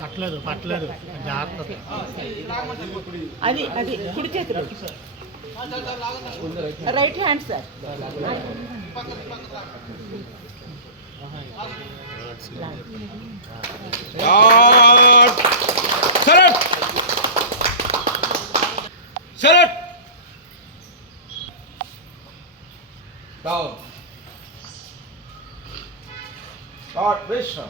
పట్టలేదు పట్టలేదు జాగ్రత్త. అది అది కుడి చేతులు, right hand sir. Shut down. Start Vishnu.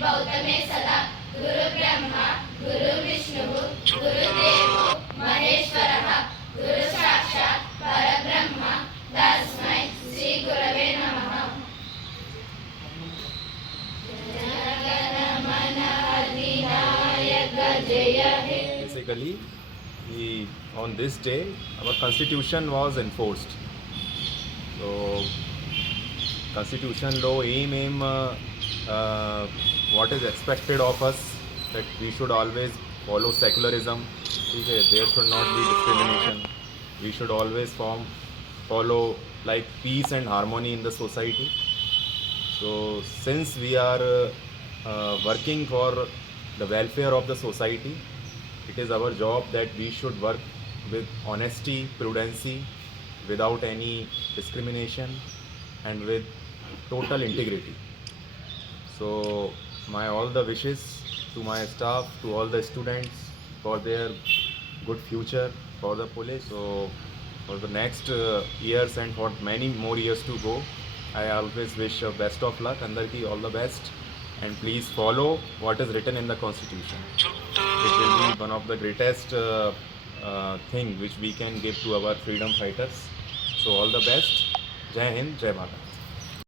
गौतमे सदा गुरु ब्रह्मा गुरु विष्णु गुरुदेवो महेश्वरः गुरु साक्षात् परब्रह्म तस्मै श्री गुरवे नमः। Basically, on this day, our constitution was enforced. So, constitution law aim what is expected of us, that we should always follow secularism. There should not be discrimination. We should always follow like peace and harmony in the society. So since we are working for the welfare of the society, it is our job that we should work with honesty, prudency, without any discrimination and with total integrity. So my all the wishes to my staff, to all the students for their good future for the police. So for the next years and for many more years to go, I always wish best of luck, andarki all the best, and please follow what is written in the constitution. It will be one of the greatest thing which we can give to our freedom fighters. So all the best. Jai Hind, Jai Mata.